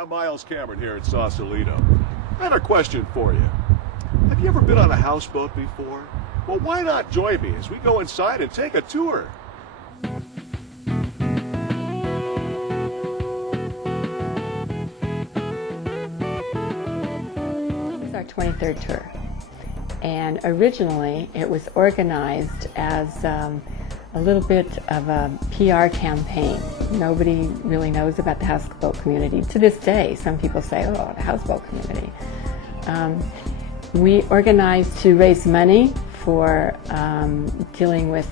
I'm Miles Cameron here at Sausalito. I had a question for you. Have you ever been on a houseboat before? Well, why not join me as we go inside and take a tour? This is our 23rd tour. And originally it was organized as a little bit of a PR campaign. Nobody really knows about the houseboat community. To this day, some people say, oh, the houseboat community. We organized to raise money for dealing with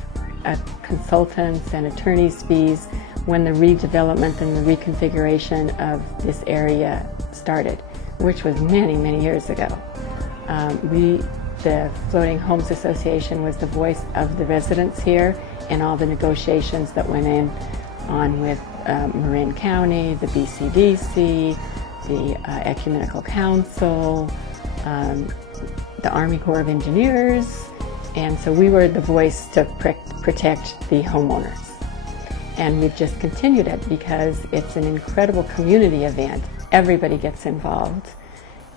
consultants and attorneys' fees when the redevelopment and the reconfiguration of this area started, which was many, many years ago. The Floating Homes Association was the voice of the residents here in all the negotiations that went on with Marin County, the BCDC, the Ecumenical Council, the Army Corps of Engineers, and so we were the voice to protect the homeowners. And we've just continued it because it's an incredible community event. Everybody gets involved,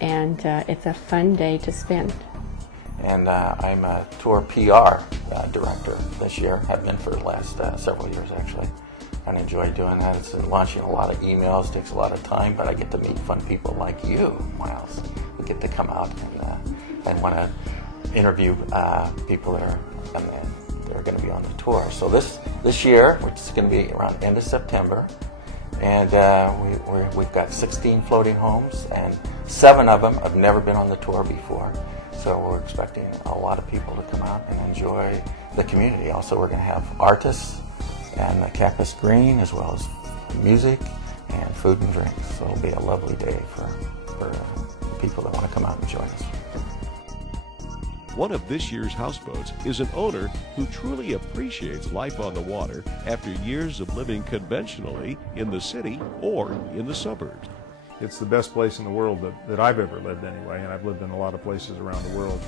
and it's a fun day to spend. And I'm a tour PR director this year. Have been for the last several years, actually. And enjoy doing that. It's launching a lot of emails, takes a lot of time, but I get to meet fun people like you, Miles. We get to come out and want to interview people that are going to be on the tour. So this year, which is going to be around end of September, and we've got 16 floating homes, and 7 of them have never been on the tour before. So we're expecting a lot of people to come out and enjoy the community. Also, we're going to have artists and the campus green, as well as music and food and drinks. So it'll be a lovely day for people that want to come out and join us. One of this year's houseboats is an owner who truly appreciates life on the water after years of living conventionally in the city or in the suburbs. It's the best place in the world that I've ever lived anyway, and I've lived in a lot of places around the world.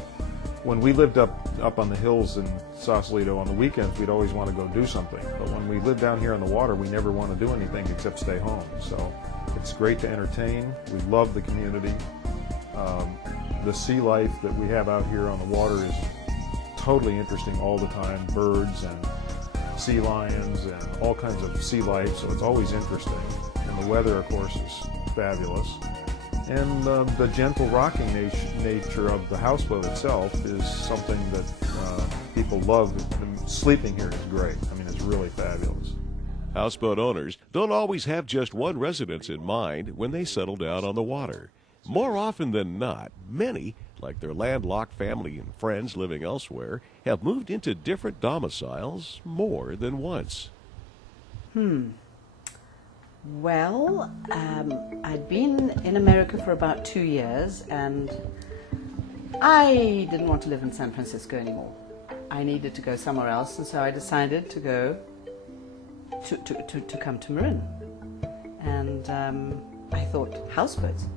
When we lived up on the hills in Sausalito on the weekends, we'd always want to go do something. But when we lived down here on the water, we never want to do anything except stay home. So it's great to entertain. We love the community. The sea life that we have out here on the water is totally interesting all the time. Birds and sea lions and all kinds of sea life, so it's always interesting. And the weather, of course, is fabulous. And the gentle rocking nature of the houseboat itself is something that people love. Sleeping here is great. I mean, it's really fabulous. Houseboat owners don't always have just one residence in mind when they settle down on the water. More often than not, many, like their landlocked family and friends living elsewhere, have moved into different domiciles more than once. Well, I'd been in America for about 2 years, and I didn't want to live in San Francisco anymore. I needed to go somewhere else, and so I decided to go to come to Marin. And I thought, houseboats?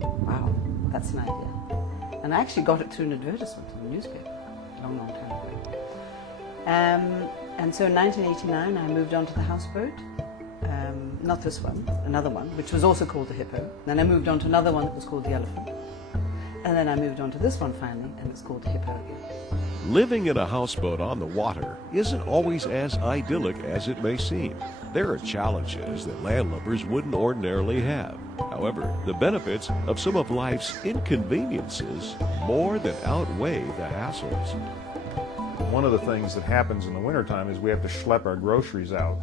Wow, that's an idea. And I actually got it through an advertisement in the newspaper a long, long time ago. And so in 1989, I moved on to the houseboat. Not this one, another one, which was also called the Hippo. Then I moved on to another one that was called the Elephant. And then I moved on to this one finally, and it's called the Hippo again. Living in a houseboat on the water isn't always as idyllic as it may seem. There are challenges that landlubbers wouldn't ordinarily have. However, the benefits of some of life's inconveniences more than outweigh the hassles. One of the things that happens in the wintertime is we have to schlep our groceries out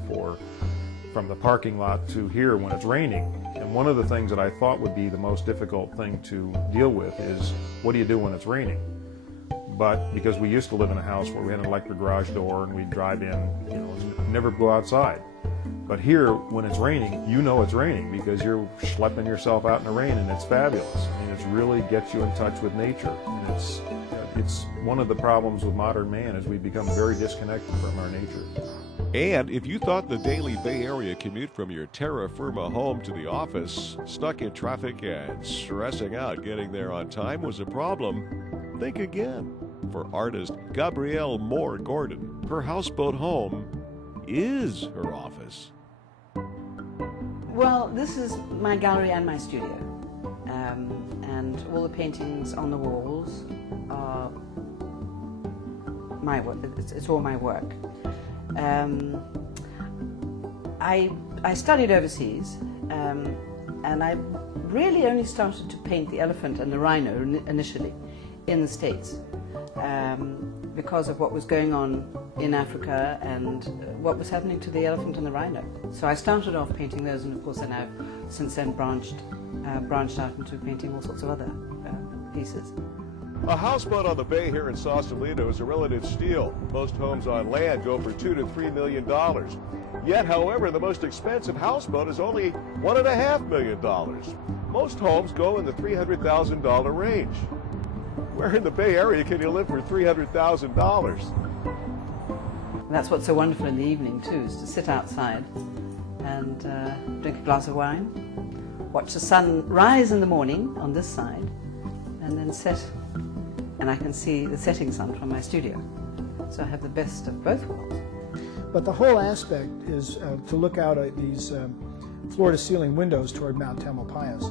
from the parking lot to here when it's raining. And one of the things that I thought would be the most difficult thing to deal with is, what do you do when it's raining? But because we used to live in a house where we had an electric garage door and we'd drive in, never go outside. But here, when it's raining, you know it's raining because you're schlepping yourself out in the rain, and it's fabulous. I mean, it really gets you in touch with nature. And it's one of the problems with modern man is we've become very disconnected from our nature. And if you thought the daily Bay Area commute from your terra firma home to the office, stuck in traffic and stressing out getting there on time was a problem, think again. For artist Gabrielle Moore Gordon, her houseboat home is her office. Well, this is my gallery and my studio. And all the paintings on the walls are my work. It's all my work. I studied overseas, and I really only started to paint the elephant and the rhino initially in the States because of what was going on in Africa and what was happening to the elephant and the rhino. So I started off painting those, and of course I've since then branched out into painting all sorts of other pieces. A houseboat on the bay here in Sausalito is a relative steal. Most homes on land go for $2 to $3 million. Yet, however, the most expensive houseboat is only $1.5 million. Most homes go in the $300,000 range. Where in the Bay Area can you live for $300,000? That's what's so wonderful in the evening too, is to sit outside and drink a glass of wine, watch the sun rise in the morning on this side, and then set, and I can see the setting sun from my studio. So I have the best of both worlds. But the whole aspect is to look out at these floor-to-ceiling windows toward Mount Tamalpais.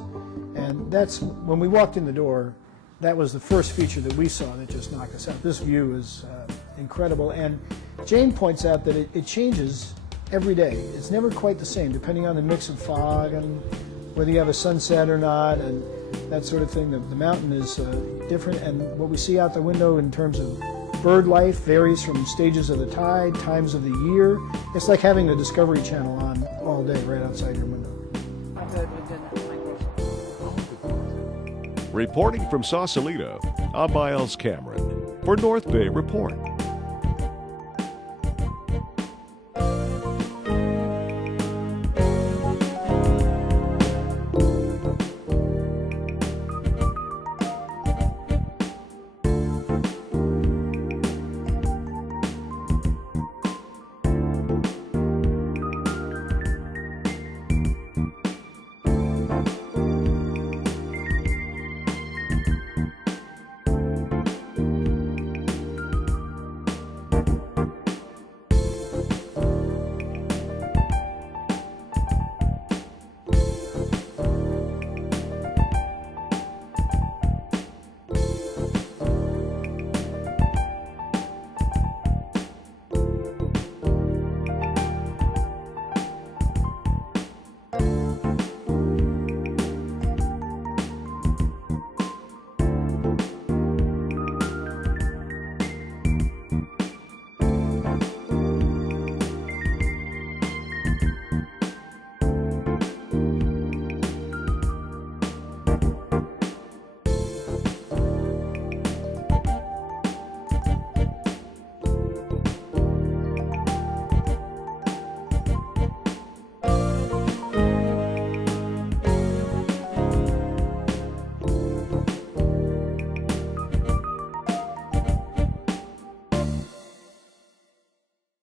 And that's, when we walked in the door, that was the first feature that we saw that just knocked us out. This view is incredible. And Jane points out that it changes every day. It's never quite the same, depending on the mix of fog and whether you have a sunset or not, and that sort of thing. The mountain is different, and what we see out the window in terms of bird life varies from stages of the tide, times of the year. It's like having the Discovery Channel on all day right outside your window. Reporting from Sausalito, I'm Miles Cameron for North Bay Report.